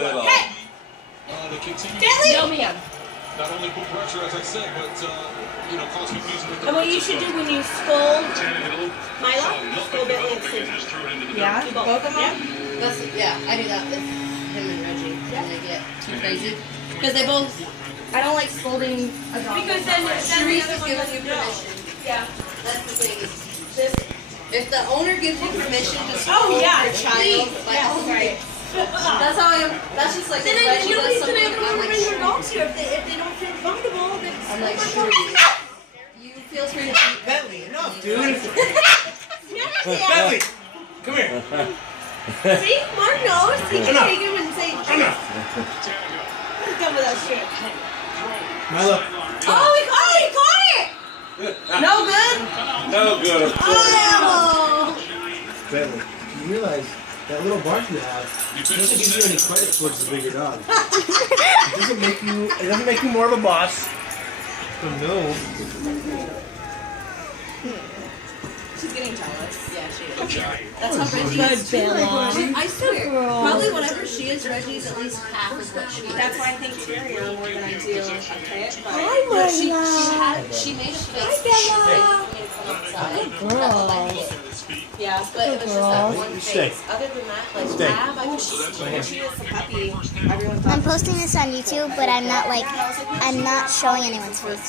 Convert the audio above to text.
little. Hey! They continue Deadly! No, ma'am. not only put pressure, as I said, but cause confusion with the And what you should do when you scold Milo, scold Bentley and Sid. Yeah? Do both. Both of them? I do that with him and Reggie when they get too crazy. Because they both, I don't like scolding a dog. Because then Sharice the is other giving one you doesn't know. permission. Yeah. That's the thing. Is if the owner gives you permission to Oh, scold yeah, your child, please. like, Yes, oh, right. that's how I am. That's just like Then if Reggie does nobody's something, gonna ever I'm want to like, bring their sure. dogs here if they don't feel comfortable. Then I'm like, sure. You feel free to be. Bentley, enough, dude. Yeah. Bentley, come here. See, Mark knows. He can Enough. take him and say, Enough. "He's done with that shit." Milo. Oh, he caught it! No good. No good, of course. Oh. Bentley, you realize that little bark you have doesn't give you any credit towards the bigger dog. It doesn't make you more of a boss. But no. She's getting jealous. Yeah, she is. Okay. That's how Reggie is. Bella. I swear, probably whatever she is, Reggie's at least half of what she is. That's why I think Terrier more than I do a pit. But she made a face. Bella. For me to come outside. Girl. Yeah, But it was just that one Stay. face. Other than that, like Stay. Lab, I just When she was a puppy, everyone thought I'm posting this on YouTube, but I'm not showing anyone's face.